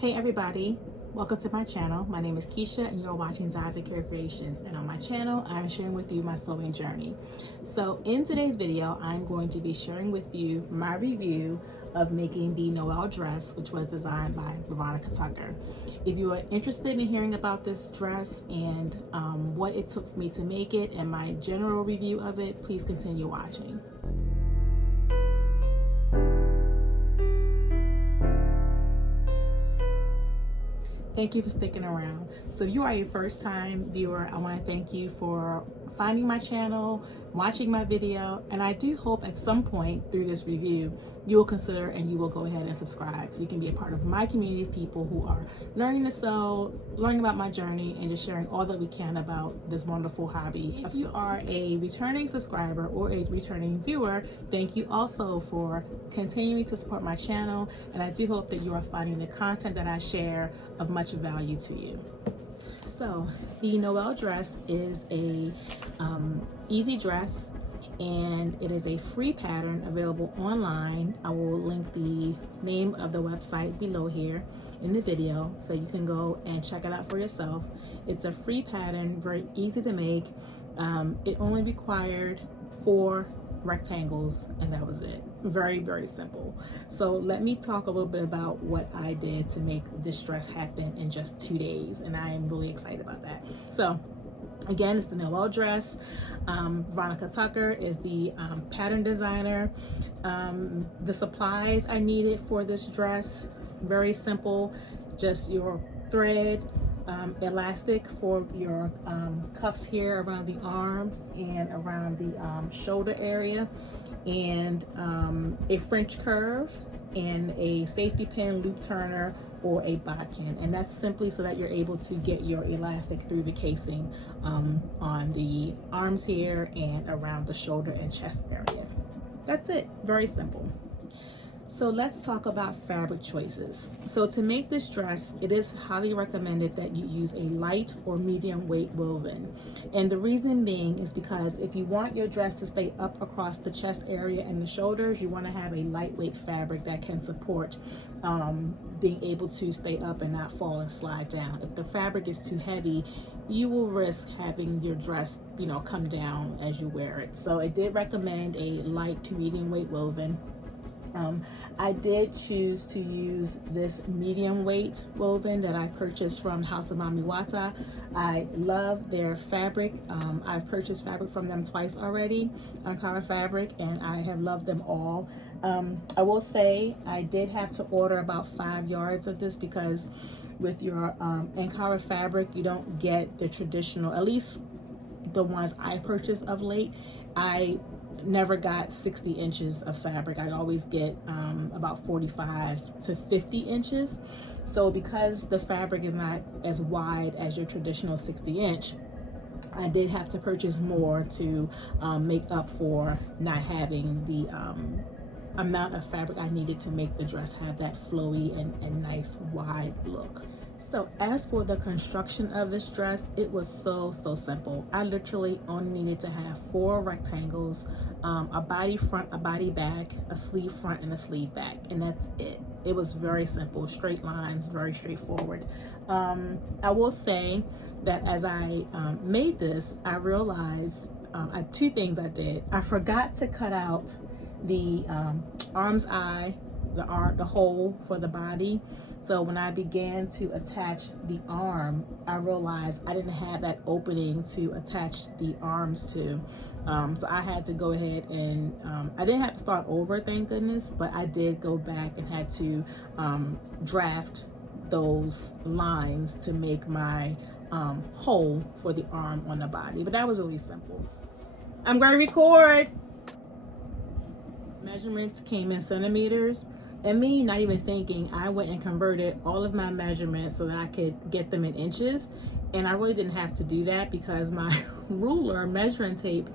Hey everybody, welcome to my channel. My name is Keisha and you're watching Zechariah Creations, and on my channel I'm sharing with you my sewing journey. So in today's video I'm going to be sharing with you my review of making the Noelle dress, which was designed by Veronica Tucker. If you are interested in hearing about this dress and what it took for me to make it and my general review of it, please continue watching. Thank you for sticking around. So if you are a first time viewer, I want to thank you for finding my channel, watching my video, and I do hope at some point through this review you will consider and you will go ahead and subscribe so you can be a part of my community of people who are learning to sew, learning about my journey, and just sharing all that we can about this wonderful hobby. If you are a returning subscriber or a returning viewer, thank you also for continuing to support my channel, and I do hope that you are finding the content that I share of much value to you. So the Noelle dress is a easy dress, and it is a free pattern available online. I will link the name of the website below here in the video so you can go and check it out for yourself. It's a free pattern, very easy to make. It only required 4 rectangles and that was it. Very simple. So let me talk a little bit about what I did to make this dress happen in just 2 days, and I am really excited about that. So again, it's the Noelle dress. Veronica Tucker is the pattern designer. The supplies I needed for this dress, very simple, just your thread, elastic for your cuffs here around the arm and around the shoulder area, and a French curve and a safety pin, loop turner, or a bodkin, and that's simply so that you're able to get your elastic through the casing on the arms here and around the shoulder and chest area. That's it, very simple. So let's talk about fabric choices. So to make this dress, it is highly recommended that you use a light or medium weight woven. And the reason being is because if you want your dress to stay up across the chest area and the shoulders, you want to have a lightweight fabric that can support being able to stay up and not fall and slide down. If the fabric is too heavy, you will risk having your dress, come down as you wear it. So I did recommend a light to medium weight woven. I did choose to use this medium weight woven that I purchased from House of Mami Wata. I love their fabric. I've purchased fabric from them twice already, Ankara fabric, and I have loved them all. I will say I did have to order about 5 yards of this because with your Ankara fabric, you don't get the traditional, at least the ones I purchased of late. I never got 60 inches of fabric. I always get about 45 to 50 inches. So because the fabric is not as wide as your traditional 60 inch, I did have to purchase more to make up for not having the amount of fabric I needed to make the dress have that flowy and nice wide look. So as for the construction of this dress, it was so simple. I literally only needed to have 4 rectangles, a body front, a body back, a sleeve front, and a sleeve back, and that's it. It was very simple, straight lines, very straightforward. I will say that as I made this, I realized 2 things I did. I forgot to cut out the arm's eye, the hole for the body. So when I began to attach the arm, I realized I didn't have that opening to attach the arms to. So I had to go ahead and I didn't have to start over, thank goodness, but I did go back and had to draft those lines to make my hole for the arm on the body. But that was really simple. I'm going to record. Measurements came in centimeters, and me not even thinking, I went and converted all of my measurements so that I could get them in inches, and I really didn't have to do that because my ruler measuring tape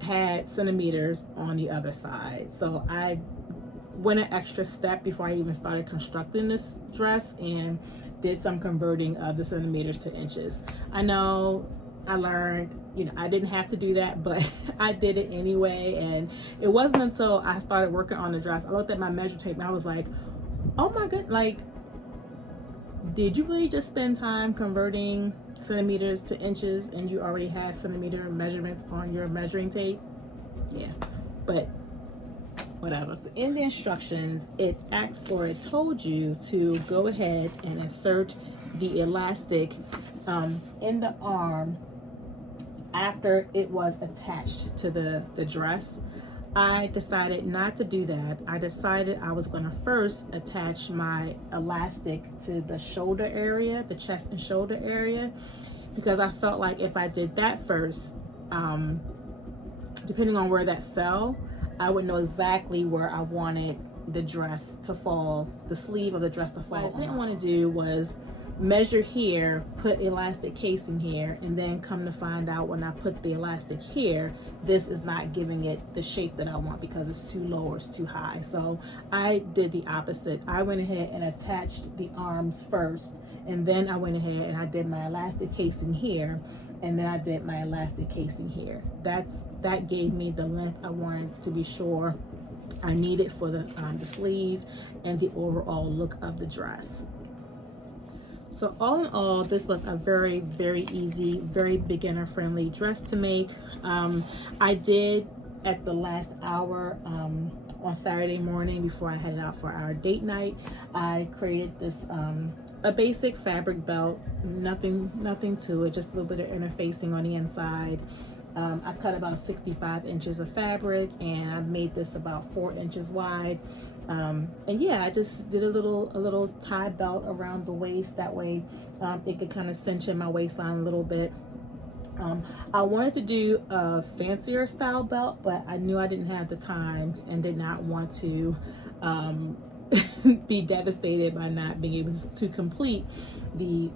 had centimeters on the other side. So I went an extra step before I even started constructing this dress and did some converting of the centimeters to inches. I know I learned, I didn't have to do that, but I did it anyway. And it wasn't until I started working on the dress, I looked at my measure tape and I was like, oh my god, like did you really just spend time converting centimeters to inches and you already had centimeter measurements on your measuring tape? Yeah, but whatever. So in the instructions, it asked, or it told you to go ahead and insert the elastic in the arm after it was attached to the dress. I decided not to do that. I decided I was going to first attach my elastic to the shoulder area, the chest and shoulder area, because I felt like if I did that first, depending on where that fell, I would know exactly where I wanted the dress to fall, the sleeve of the dress to fall. What I didn't want to do was measure here, put elastic casing here, and then come to find out when I put the elastic here, this is not giving it the shape that I want because it's too low or it's too high. So I did the opposite. I went ahead and attached the arms first, and then I went ahead and I did my elastic casing here, and then I did my elastic casing here. That gave me the length I wanted to be sure I needed for the sleeve and the overall look of the dress. So all in all, this was a very, very easy, very beginner friendly dress to make. I did at the last hour on Saturday morning before I headed out for our date night, I created this a basic fabric belt, nothing to it, just a little bit of interfacing on the inside. I cut about 65 inches of fabric, and I made this about 4 inches wide. And yeah, I just did a little tie belt around the waist. That way it could kind of cinch in my waistline a little bit. I wanted to do a fancier style belt, but I knew I didn't have the time and did not want to be devastated by not being able to complete the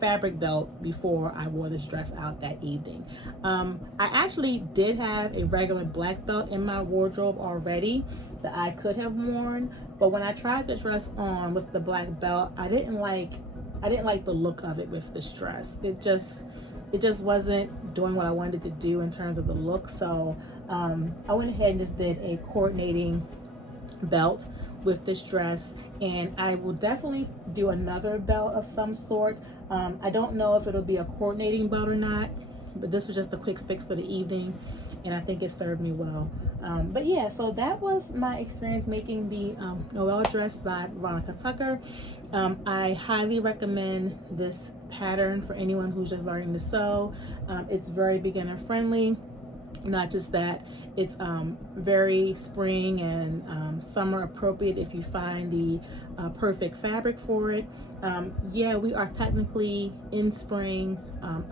fabric belt before I wore this dress out that evening. I actually did have a regular black belt in my wardrobe already that I could have worn, but when I tried the dress on with the black belt, I didn't like the look of it with this dress. It just wasn't doing what I wanted to do in terms of the look. So I went ahead and just did a coordinating belt with this dress, and I will definitely do another belt of some sort. I don't know if it'll be a coordinating belt or not, but this was just a quick fix for the evening, and I think it served me well. But yeah, so that was my experience making the Noelle dress by Veronica Tucker. I highly recommend this pattern for anyone who's just learning to sew. It's very beginner friendly. Not just that, it's very spring and summer appropriate if you find the perfect fabric for it. Yeah, we are technically in spring.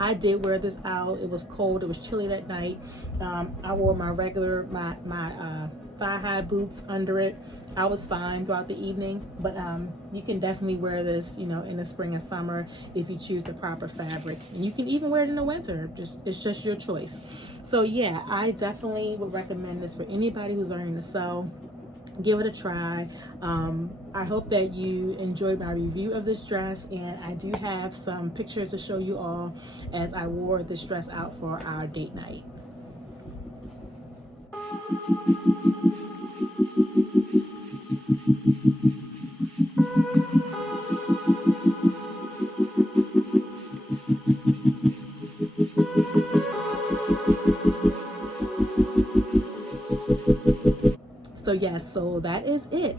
I did wear this out. It was cold, it was chilly that night. I wore my regular, my thigh-high boots under it. I was fine throughout the evening, but you can definitely wear this, you know, in the spring and summer if you choose the proper fabric. And you can even wear it in the winter. It's just your choice. So yeah, I definitely would recommend this for anybody who's learning to sew. Give it a try. I hope that you enjoyed my review of this dress, and I do have some pictures to show you all as I wore this dress out for our date night. So yes, so that is it.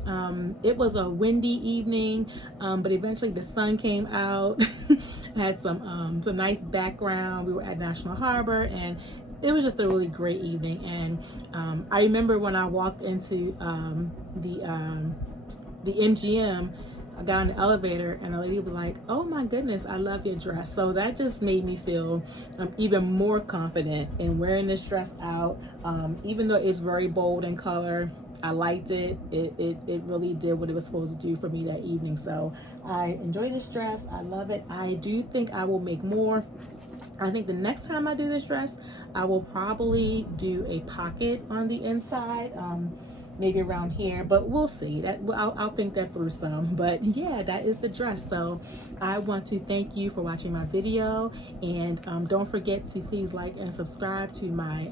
It was a windy evening, but eventually the sun came out. I had some nice background. We were at National Harbor, and it was just a really great evening. And I remember when I walked into the MGM, I got in the elevator and a lady was like, "Oh my goodness, I love your dress." So that just made me feel even more confident in wearing this dress out. Even though it's very bold in color, I liked it. It really did what it was supposed to do for me that evening. So I enjoy this dress. I love it. I do think I will make more. I think the next time I do this dress, I will probably do a pocket on the inside. Maybe around here, but we'll see. That I'll think that through some. But yeah, that is the dress. So I want to thank you for watching my video, and don't forget to please like and subscribe to my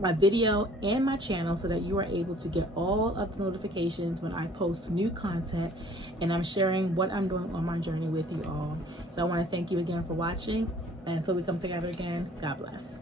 my video and my channel so that you are able to get all of the notifications when I post new content and I'm sharing what I'm doing on my journey with you all. So I want to thank you again for watching, and until we come together again, God bless.